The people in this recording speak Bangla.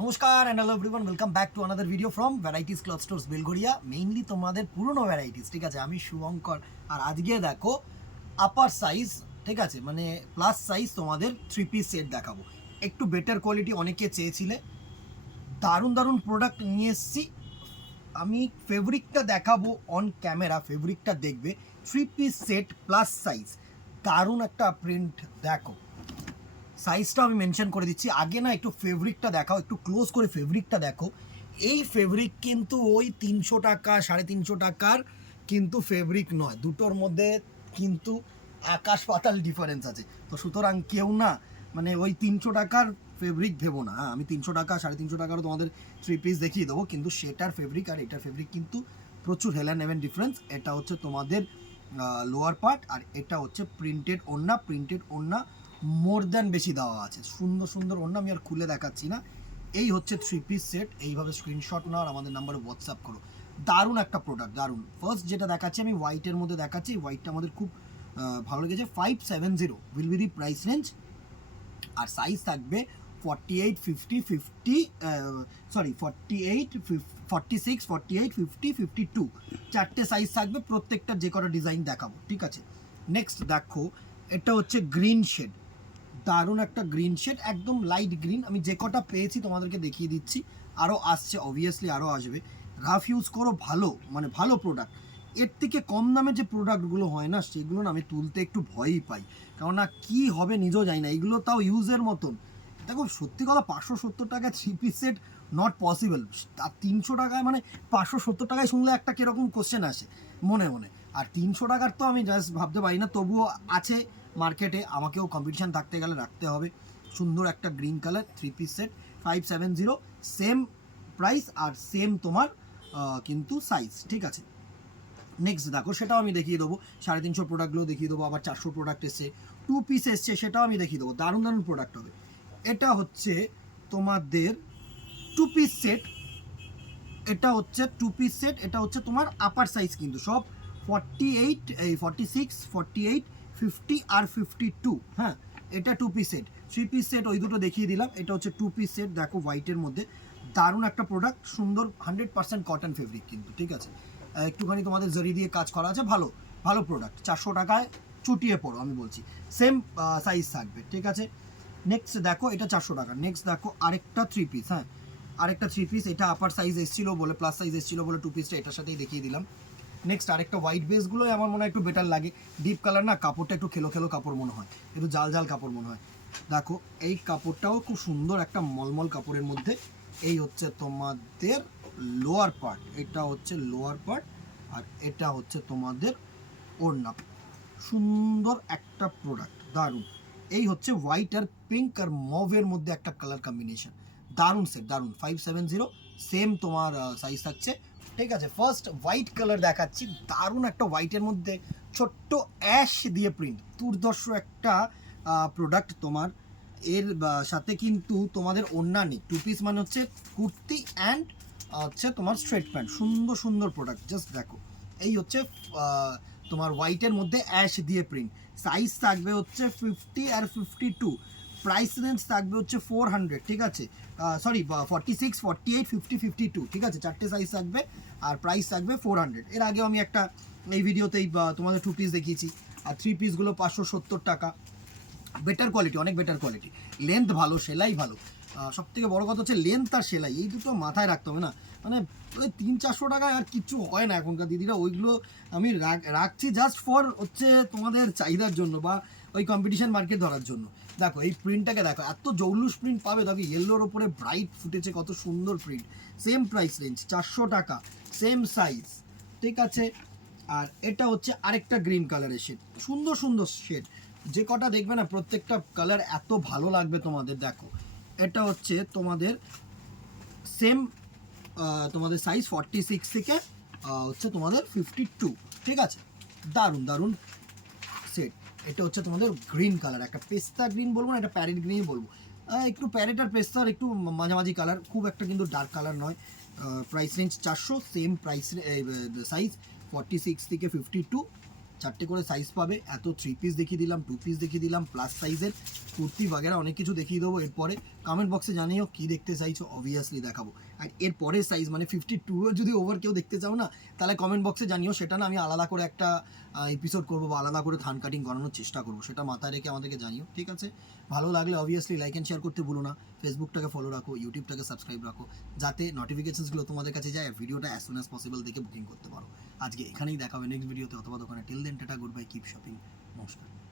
নমস্কার and hello everyone, welcome back to another video from varieties cloth stores Belgharia. Mainly তোমাদের পুরনো ভ্যারাইটিস, ঠিক আছে। আমি শুভঙ্কর, আর আজকে দেখো আপার সাইজ, ঠিক আছে, মানে প্লাস সাইজ তোমাদের 3 পিস সেট দেখাবো। একটু বেটার কোয়ালিটি অনেকে চেয়েছিলে, দারুণ দারুণ প্রোডাক্ট নিয়ে এসেছি। আমি ফেব্রিকটা দেখাবো অন ক্যামেরা, ফেব্রিকটা দেখবে। 3 পিস সেট প্লাস সাইজ, দারুণ একটা প্রিন্ট। দেখো সাইজটা আমি মেনশন করে দিচ্ছি, আগে না একটু ফেব্রিকটা দেখাও, একটু ক্লোজ করে ফেব্রিকটা দেখো। এই ফেব্রিক কিন্তু ওই 300 টাকা 350 টাকার কিন্তু ফেব্রিক নয়, দুটোর মধ্যে কিন্তু আকাশ পাতাল ডিফারেন্স আছে। তো সুতরাং কেউ না মানে ওই 300 টাকার ফেব্রিক ভেবো না। হ্যাঁ, আমি 300 টাকা 350 টাকারও তোমাদের 3 পিস দেখিয়ে দেবো, কিন্তু সেটার ফেব্রিক আর এটার ফেব্রিক কিন্তু প্রচুর হেলান নেবেন ডিফারেন্স। এটা হচ্ছে তোমাদের লোয়ার পার্ট, আর এটা হচ্ছে প্রিন্টেড ওড়না। প্রিন্টেড ওড়না মোর দ্যান বেশি দেওয়া আছে, সুন্দর সুন্দর ওড়না, আমি আর খুলে দেখাচ্ছি না। এই হচ্ছে 3 পিস সেট। এইভাবে স্ক্রিনশট নাও আর আমাদের নাম্বারে হোয়াটসঅ্যাপ করো। দারুণ একটা প্রোডাক্ট, দারুণ। ফার্স্ট যেটা দেখাচ্ছি আমি হোয়াইটের মধ্যে দেখাচ্ছি, হোয়াইটটা আমাদের খুব ভালো লেগেছে। 570 will be the price range, আর সাইজ থাকবে 48, 50, 50, সরি 48, 46, 48, 50, 52, চারটে সাইজ থাকবে। প্রত্যেকটা যে কটা ডিজাইন দেখাবো, ঠিক আছে। নেক্সট দেখো, এটা হচ্ছে গ্রিন শেড, দারুণ একটা গ্রিন শেড, একদম লাইট গ্রিন। আমি যে কটা পেয়েছি তোমাদেরকে দেখিয়ে দিচ্ছি, আরও আসছে, অবভিয়াসলি আরও আসবে। রাফ ইউজ করো, ভালো মানে ভালো প্রোডাক্ট। এর থেকে কম দামে যে প্রোডাক্টগুলো হয় না, সেগুলো না আমি তুলতে একটু ভয়ই পাই, কেননা কী হবে নিজেও জানি না। এগুলো তাও ইউজের মতন। দেখো সত্যি কথা, 570 টাকায় 3 পিস সেট নট পসিবল। আর 300 টাকায়, মানে 570 টাকায় শুনলে একটা কীরকম কোশ্চেন আসে মনে মনে। আর 300 টাকার তো আমি জাস্ট ভাবতে পারি না, তবুও আছে মার্কেটে, আমাকেও কম্পিটিশান থাকতে গেলে রাখতে হবে। সুন্দর একটা green colour 3 piece set, 570, same price আর সেম তোমার কিন্তু সাইজ, ঠিক আছে। নেক্সট দেখো, সেটাও আমি দেখিয়ে দেবো। 350 প্রোডাক্টগুলো দেখিয়ে দেবো, আবার 400 প্রোডাক্ট এসছে, 2 পিস এসছে, সেটাও আমি দেখিয়ে দেবো। দারুণ দারুণ প্রোডাক্ট হবে। এটা হচ্ছে তোমাদের 2 পিস সেট, এটা হচ্ছে 2 পিস সেট, এটা হচ্ছে তোমার আপার সাইজ কিন্তু সব 48, এই 46, 48, 50 আর 52। হ্যাঁ, এটা 2 পিস সেট। 3 পিস সেট ওই দুটো দেখিয়ে দিলাম, এটা হচ্ছে 2 পিস সেট। দেখো হোয়াইটের মধ্যে দারুণ একটা প্রোডাক্ট, সুন্দর 100% কটন ফেব্রিক কিন্তু, ঠিক আছে। একটুখানি তোমাদের জরি দিয়ে কাজ করা আছে, ভালো ভালো প্রোডাক্ট। 400 টাকায় চুটিয়ে পড়ো, আমি বলছি। সেম সাইজ থাকবে, ঠিক আছে। নেক্সট দেখো, এটা 400 টাকা। নেক্সট দেখো আরেকটা 3 পিস, হ্যাঁ আরেকটা 3 পিস। এটা আপার সাইজ এসেছিলো বলে, প্লাস সাইজ এসেছিলো বলে 2 পিসটা এটার সাথেই দেখিয়ে দিলাম। নেক্সট আরেকটা হোয়াইট বেসগুলোই আমার মনে হয় একটু বেটার লাগে। ডিপ কালার না, কাপড়টা একটু খেলো খেলো কাপড় মনে হয়, একটু জাল জাল কাপড় মনে হয়। দেখো এই কাপড়টাও খুব সুন্দর একটা মলমল কাপড়ের মধ্যে। এই হচ্ছে তোমাদের লোয়ার পার্ট, এটা হচ্ছে লোয়ার পার্ট, আর এটা হচ্ছে তোমাদের ওড়না। সুন্দর একটা প্রোডাক্ট, দারুণ। এই হচ্ছে হোয়াইট আর পিঙ্ক আর মভের মধ্যে একটা কালার কম্বিনেশন, দারুণ সেট, দারুণ। 570, সেম তোমার সাইজ থাকছে, ঠিক আছে। ফার্স্ট হোয়াইট কালার দেখাচ্ছি, দারুণ একটা হোয়াইটের মধ্যে ছোট্ট অ্যাশ দিয়ে প্রিন্ট, দুর্ধর্ষ একটা প্রোডাক্ট তোমার। এর সাথে কিন্তু তোমাদের ওড়না নেই। 2 পিস মানে হচ্ছে কুর্তি অ্যান্ড হচ্ছে তোমার স্ট্রেট প্যান্ট, সুন্দর সুন্দর প্রোডাক্ট। জাস্ট দেখো, এই হচ্ছে তোমার হোয়াইটের মধ্যে অ্যাশ দিয়ে প্রিন্ট। সাইজ থাকবে হচ্ছে 50 আর 52, প্রাইস রেঞ্জ থাকবে হচ্ছে 400, ঠিক আছে। সরি 46, 48, 50, 52, ঠিক আছে। চারটে সাইজ থাকবে আর প্রাইস থাকবে 400। এর আগেও আমি একটা এই ভিডিওতেই তোমাদের 2 পিস দেখিয়েছি, আর 3 পিসগুলো 570 টাকা। বেটার কোয়ালিটি, অনেক বেটার কোয়ালিটি, লেন্থ ভালো, সেলাই ভালো। সব থেকে বড়ো কথা হচ্ছে লেন্থ আর সেলাই, এই দুটো মাথায় রাখতে হবে না। মানে ওই 300-400 টাকায় আর কিচ্ছু হয় না এখনকার দিদিরা। ওইগুলো আমি রাখছি জাস্ট ফর হচ্ছে তোমাদের চাহিদার জন্য, বা ওই কম্পিটিশন মার্কেট ধরার জন্য। দেখো এই প্রিন্টটাকে দেখো, এত জৌলুস প্রিন্ট পাবে। দেখো ইয়েলোর ওপরে ব্রাইট ফুটেছে, কত সুন্দর প্রিন্ট। সেম প্রাইস রেঞ্জ 400 টাকা, সেম সাইজ, ঠিক আছে। আর এটা হচ্ছে আরেকটা গ্রিন কালারের শেড, সুন্দর সুন্দর শেড। যে কটা দেখবে না, প্রত্যেকটা কালার এত ভালো লাগবে তোমাদের। দেখো এটা হচ্ছে তোমাদের সেম তোমাদের সাইজ 46 থেকে হচ্ছে তোমাদের 52, ঠিক আছে। দারুণ দারুণ সেট। এটা হচ্ছে তোমাদের গ্রিন কালার, একটা পেস্তা গ্রিন বলবো না, এটা প্যারেট গ্রিনই বলবো। একটু প্যারেট আর পেস্তার একটু মাঝামাঝি কালার, খুব একটা কিন্তু ডার্ক কালার নয়। Price range 400, same price size 46 থেকে 52, চারটে করে সাইজ পাবে। এত 3 পিস দেখিয়ে দিলাম, 2 পিস দেখিয়ে দিলাম, প্লাস সাইজের কুর্তি বাগেরা অনেক কিছু দেখিয়ে দেবো। এরপরে কমেন্ট বক্সে জানিও কী দেখতে চাইছো, অবভিয়াসলি দেখাবো। আর এর পরের সাইজ মানে 52 যদি ওভার কেউ দেখতে চাও না, তাহলে কমেন্ট বক্সে জানিও, সেটা না আমি আলাদা করে একটা এপিসোড করবো বা আলাদা করে থান কাটিং করানোর চেষ্টা করবো, সেটা মাথায় রেখে আমাদেরকে জানিও, ঠিক আছে? ভালো লাগলে অবভিয়াসলি লাইক অ্যান্ড শেয়ার করতে ভুলো না। ফেসবুকটাকে ফলো রাখো, ইউটিউবটাকে সাবস্ক্রাইব রাখো, যাতে নোটিফিকেশনসগুলো তোমাদের কাছে যায়, ভিডিওটা অ্যাজ সুন অ্যাজ পসিবল দেখে বুকিং করতে পারো। আজকে এখানেই দেখা হবে নেক্সট ভিডিওতে অথবা দোকানে। Till then tata, good bye, keep shopping, নমস্কার।